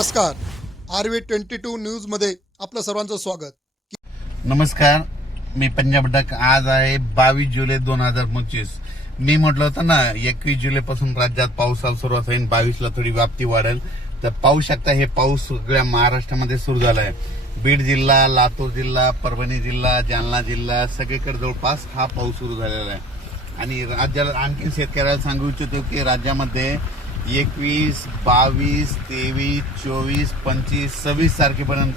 नमस्कार. R V twenty two न्यूजमध्ये आपलं सर्वांचं स्वागत. नमस्कार मी पंजाब डक. आज आहे बावीस जुलै दोन हजार पंचवीस. मी म्हटलं होतं ना एकवीस जुलै पासून राज्यात पावसाला सुरुवात होईल बावीसला थोडी व्याप्ती वाढेल. तर पाहू शकता हे पाऊस सगळ्या महाराष्ट्रामध्ये सुरू झाला आहे बीड जिल्हा लातूर जिल्हा परभणी जिल्हा जालना जिल्हा सगळीकडे जवळपास हा पाऊस सुरू झालेला आहे. आणि राज्याला आणखी शेतकऱ्याला सांगू इच्छितो की राज्यामध्ये एकवीस बावीस तेवीस चोवीस पंचवीस सव्वीस तारखेपर्यंत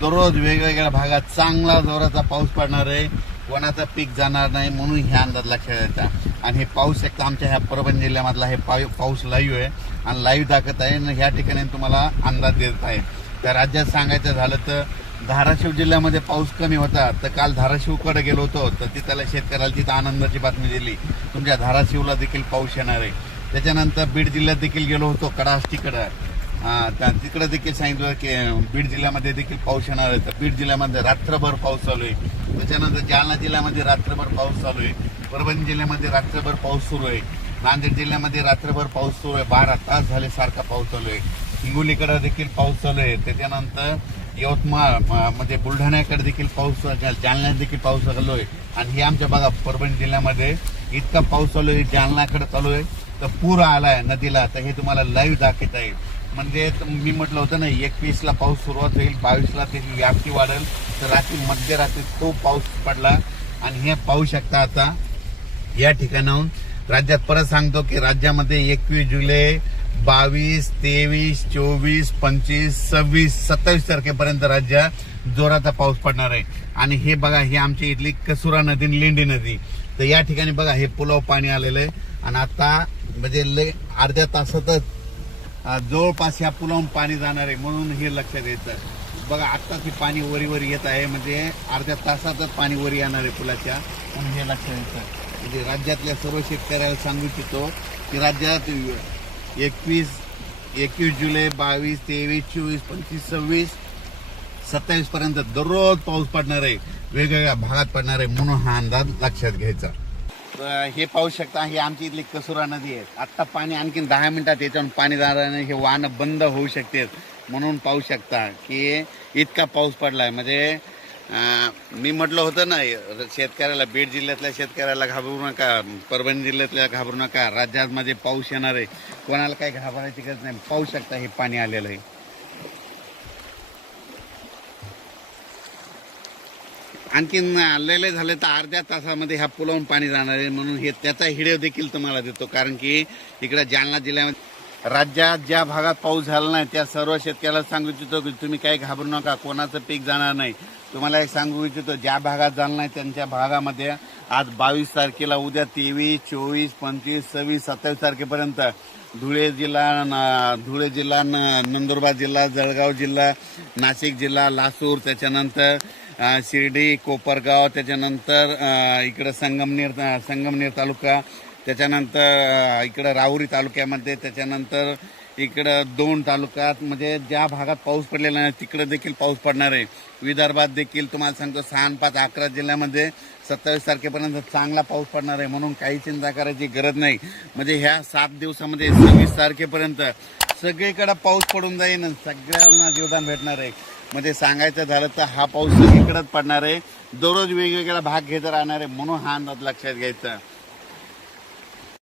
दररोज वेगवेगळ्या भागात चांगला जोराचा पाऊस पडणार आहे. कोणाचं पीक जाणार नाही म्हणून ह्या अंदाज लक्षात येतात आणि हे पाऊस एकदा आमच्या ह्या परभणी जिल्ह्यामधला हे पाऊ- पाऊस लाईव्ह आहे आणि लाईव्ह दाखवत आहे. आणि ह्या ठिकाणी तुम्हाला अंदाज देत आहे. तर राज्यात सांगायचं झालं तर धाराशिव जिल्ह्यामध्ये पाऊस कमी होता. तर काल धाराशिवकडे गेलो होतो. तर तिथल्या शेतकऱ्याला तिथं आनंदाची बातमी दिली. तुमच्या धाराशिवला देखील पाऊस येणार आहे. त्याच्यानंतर बीड जिल्ह्यात देखील गेलो होतो कडाष्टीकडं त्या- तिकडे देखील सांगितलं की बीड जिल्ह्यामध्ये देखील पाऊस येणार आहे. तर बीड जिल्ह्यामध्ये रात्रभर पाऊस चालू आहे. त्याच्यानंतर जालना जिल्ह्यामध्ये रात्रभर पाऊस चालू आहे. परभणी जिल्ह्यामध्ये रात्रभर पाऊस सुरू आहे. नांदेड जिल्ह्यामध्ये रात्रभर पाऊस सुरू आहे. बारा तास झाले सारखा पाऊस चालू आहे. हिंगोलीकडे देखील पाऊस चालू आहे. त्याच्यानंतर यवतमाळ म- म्हणजे बुलढाण्याकडे देखील पाऊस जालन्यात देखील पाऊस चालू आहे. आणि हे आमच्या बघा परभणी जिल्ह्यामध्ये इतका पाऊस चालू आहे. जालनाकडे चालू आहे. तर पूर आलाय नदीला. तर हे तुम्हाला लाईव्ह दाखवत आहे. म्हणजे मी म्हटलं होतं ना एकवीसला पाऊस सुरुवात होईल बावीसला त्याची व्याप्ती वाढेल. तर रात्री मध्यरात्री तो पाऊस पडला. आणि हे पाहू शकता आता या ठिकाणाहून राज्यात परत सांगतो की राज्यामध्ये एकवीस जुलै बावीस तेवीस चोवीस पंचवीस सव्वीस सत्तावीस तारखेपर्यंत राज्यात जोराचा पाऊस पडणार आहे. आणि हे बघा ही आमची इथली कसुरा नदी आणि लेंडी नदी. तर या ठिकाणी बघा हे पुलाव पाणी आलेलं आहे. आणि आता म्हणजे लय अर्ध्या तासातच जवळपास ह्या पुलावून पाणी जाणार आहे म्हणून हे लक्षात येतं बघा आत्ताच हे पाणी वरी वरी येत आहे. म्हणजे अर्ध्या तासातच पाणी वरी येणार आहे पुलाच्या. म्हणून हे लक्षात येतं म्हणजे राज्यातल्या सर्व शेतकऱ्याला सांगू इच्छितो की राज्यात एकवीस एकवीस जुलै बावीस तेवीस चोवीस पंचवीस सव्वीस सत्तावीस पर्यंत दररोज पाऊस पडणार आहे. वेगवेगळ्या भागात पडणार आहे म्हणून हा अंदाज लक्षात घ्यायचा. हे पाहू शकता ही आमची इथली कसुरा नदी आहे. आत्ता पाणी आणखी दहा मिनिटात याच्यावर पाणी जाणार नाही हे वाहनं बंद होऊ शकते म्हणून पाहू शकता की इतका पाऊस पडलाय. म्हणजे मी म्हटलं होतं ना शेतकऱ्याला बीड जिल्ह्यातल्या शेतकऱ्याला घाबरू नका परभणी जिल्ह्यातल्या घाबरू नका. राज्यामध्ये पाऊस येणार आहे. कोणाला काही घाबरायची गरज नाही. पाहू शकता हे पाणी आलेलं आहे. आणखीन लय झाले तर अर्ध्या तासामध्ये ह्या पुलावून पाणी जाणार आहे म्हणून हे त्याचा हिडेव देखील तुम्हाला देतो. कारण की इकडे जालना जिल्ह्यामध्ये राज्यात ज्या भागात पाऊस झाला नाही त्या सर्व शेतकऱ्याला सांगू इच्छितो की तुम्ही काही घाबरू नका कोणाचं पीक जाणार नाही. तुम्हाला एक सांगू इच्छितो ज्या भागात झाला नाही त्यांच्या भागामध्ये आज बावीस तारखेला उद्या तेवीस चोवीस पंचवीस सव्वीस सत्तावीस तारखेपर्यंत धुळे जिल्हा न- धुळे जिल्हा न- नंदुरबार जिल्हा जळगाव जिल्हा नाशिक जिल्हा लासूर त्याच्यानंतर शिर्डी कोपरगाव त्याच्यानंतर इकडं संगमनेर संगमनेर तालुका त्याच्यानंतर इकडं राहुरी तालुक्यामध्ये त्याच्यानंतर इकडं दोन तालुक्यात म्हणजे ज्या भागात पाऊस पडलेला नाही तिकडं देखील पाऊस पडणार आहे. विदर्भात देखील तुम्हाला सांगतो सहा पाच अकरा जिल्ह्यामध्ये सत्तावीस तारखेपर्यंत चांगला पाऊस पडणार आहे. म्हणून काही चिंता करायची गरज नाही. म्हणजे ह्या सात दिवसामध्ये सव्वीस तारखेपर्यंत सगळीकडे पाऊस पडून जाईल सगळ्यांना जीवदान भेटणार आहे. म्हणजे सांगायचं झालं तर हा पाऊस सगळीकडंच पडणार आहे. दररोज वेगवेगळा भाग घेत राहणार आहे. म्हणून हा अंदाज लक्षात घ्यायचा.